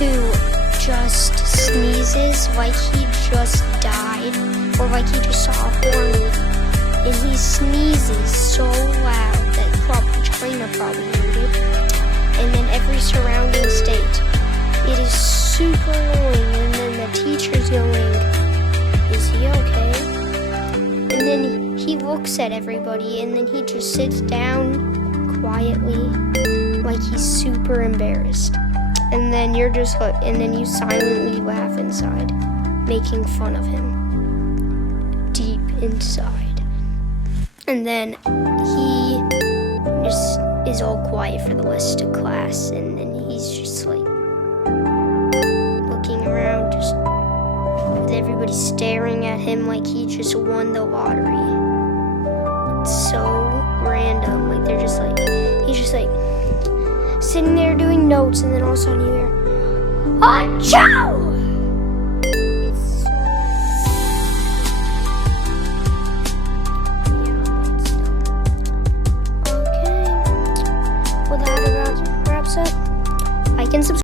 who just sneezes like he just died, or like he just saw a horror movie, and he sneezes so loud that China probably heard it, and then every surrounding state. It is super annoying, and then the teacher's going, "Is he okay?" And then he looks at everybody, and then he just sits down quietly, like he's super embarrassed. And then you're just and then you silently laugh inside, making fun of him deep inside. And then he just is all quiet for the rest of class, and then he's just like looking around, just with everybody staring at him like he just won the lottery. It's so random. Like he's just like sitting there doing notes, and then all of a sudden you hear, "Achoo!"